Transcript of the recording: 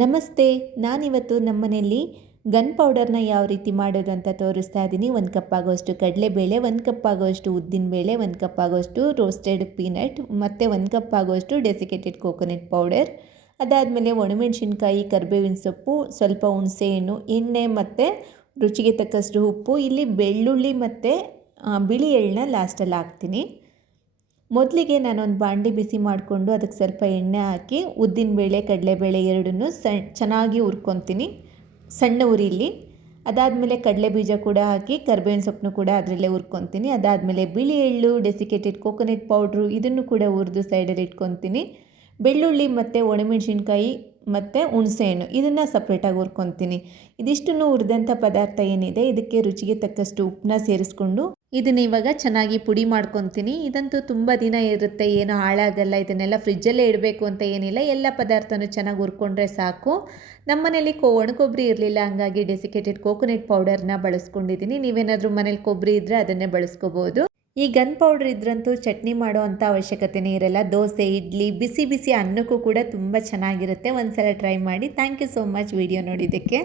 ನಮಸ್ತೆ. ನಾನಿವತ್ತು ನಮ್ಮನೆಯಲ್ಲಿ ಗನ್ ಪೌಡರ್ನ ಯಾವ ರೀತಿ ಮಾಡೋದು ಅಂತ ತೋರಿಸ್ತಾ ಇದ್ದೀನಿ. 1 ಕಪ್ ಆಗೋಷ್ಟು ಕಡಲೆಬೇಳೆ, 1 ಕಪ್ ಆಗೋಷ್ಟು ಉದ್ದಿನಬೇಳೆ, 1 ಕಪ್ ಆಗೋಷ್ಟು ರೋಸ್ಟೆಡ್ ಪೀನಟ್ ಮತ್ತು 1 ಕಪ್ ಆಗೋಷ್ಟು ಡೆಸಿಕೇಟೆಡ್ ಕೋಕೋನಟ್ ಪೌಡರ್. ಅದಾದಮೇಲೆ ಒಣಮೆಣಸಿನ್ಕಾಯಿ, ಕರಿಬೇವಿನ ಸೊಪ್ಪು, ಸ್ವಲ್ಪ ಹುಣಸೆಹಣ್ಣು, ಎಣ್ಣೆ ಮತ್ತು ರುಚಿಗೆ ತಕ್ಕಷ್ಟು ಉಪ್ಪು. ಇಲ್ಲಿ ಬೆಳ್ಳುಳ್ಳಿ ಮತ್ತು ಬಿಳಿ ಎಳ್ಳನ್ನ ಲಾಸ್ಟಲ್ಲಿ ಹಾಕ್ತೀನಿ. ಮೊದಲಿಗೆ ನಾನೊಂದು ಬಾಣಲಿ ಬಿಸಿ ಮಾಡಿಕೊಂಡು ಅದಕ್ಕೆ ಸ್ವಲ್ಪ ಎಣ್ಣೆ ಹಾಕಿ ಉದ್ದಿನಬೇಳೆ, ಕಡಲೆಬೇಳೆ ಎರಡನ್ನೂ ಚೆನ್ನಾಗಿ ಹುರ್ಕೊತೀನಿ ಸಣ್ಣ ಉರಿಲಿ. ಅದಾದಮೇಲೆ ಕಡಲೆ ಬೀಜ ಕೂಡ ಹಾಕಿ ಕರಿಬೇವಿನ ಸೊಪ್ಪನ್ನು ಕೂಡ ಅದರಲ್ಲೇ ಹುರ್ಕೊತೀನಿ. ಅದಾದಮೇಲೆ ಬಿಳಿ ಎಳ್ಳು, ಡೆಸಿಕೇಟೆಡ್ ಕೋಕೋನಟ್ ಪೌಡ್ರು ಇದನ್ನು ಕೂಡ ಹುರಿದು ಸೈಡಲ್ಲಿ ಇಟ್ಕೊತೀನಿ. ಬೆಳ್ಳುಳ್ಳಿ ಮತ್ತು ಒಣಮೆಣಸಿನ್ಕಾಯಿ ಮತ್ತು ಹುಣಸೆಹಣ್ಣು ಇದನ್ನು ಸಪ್ರೇಟಾಗಿ ಹುರ್ಕೊತೀನಿ. ಇದಿಷ್ಟನ್ನು ಹುರಿದಂಥ ಪದಾರ್ಥ ಏನಿದೆ ಇದಕ್ಕೆ ರುಚಿಗೆ ತಕ್ಕಷ್ಟು ಉಪ್ಪನ್ನ ಸೇರಿಸ್ಕೊಂಡು ಇದನ್ನ ಇವಾಗ ಚೆನ್ನಾಗಿ ಪುಡಿ ಮಾಡ್ಕೊತೀನಿ. ಇದಂತೂ ತುಂಬ ದಿನ ಇರುತ್ತೆ, ಏನೂ ಹಾಳಾಗಲ್ಲ. ಇದನ್ನೆಲ್ಲ ಫ್ರಿಜ್ಜಲ್ಲೇ ಇಡಬೇಕು ಅಂತ ಏನಿಲ್ಲ, ಎಲ್ಲ ಪದಾರ್ಥನೂ ಚೆನ್ನಾಗಿ ಹುರ್ಕೊಂಡ್ರೆ ಸಾಕು. ನಮ್ಮನೇಲಿ ಒಣಕೊಬ್ಬರಿ ಇರಲಿಲ್ಲ, ಹಂಗಾಗಿ ಡೆಸಿಕೇಟೆಡ್ ಕೋಕೋನಟ್ ಪೌಡರ್ನ ಬಳಸ್ಕೊಂಡಿದ್ದೀನಿ. ನೀವೇನಾದರೂ ಮನೇಲಿ ಕೊಬ್ಬರಿ ಇದ್ದರೆ ಅದನ್ನೇ ಬಳಸ್ಕೋಬೋದು. ಈ ಗನ್ ಪೌಡ್ರ್ ಇದ್ರಂತೂ ಚಟ್ನಿ ಮಾಡೋ ಅಂಥ ಅವಶ್ಯಕತೆನೇ ಇರಲ್ಲ. ದೋಸೆ, ಇಡ್ಲಿ, ಬಿಸಿ ಬಿಸಿ ಅನ್ನಕ್ಕೂ ಕೂಡ ತುಂಬ ಚೆನ್ನಾಗಿರುತ್ತೆ. ಒಂದು ಸಲ ಟ್ರೈ ಮಾಡಿ. Thank you so much video ನೋಡಿದ್ದಕ್ಕೆ.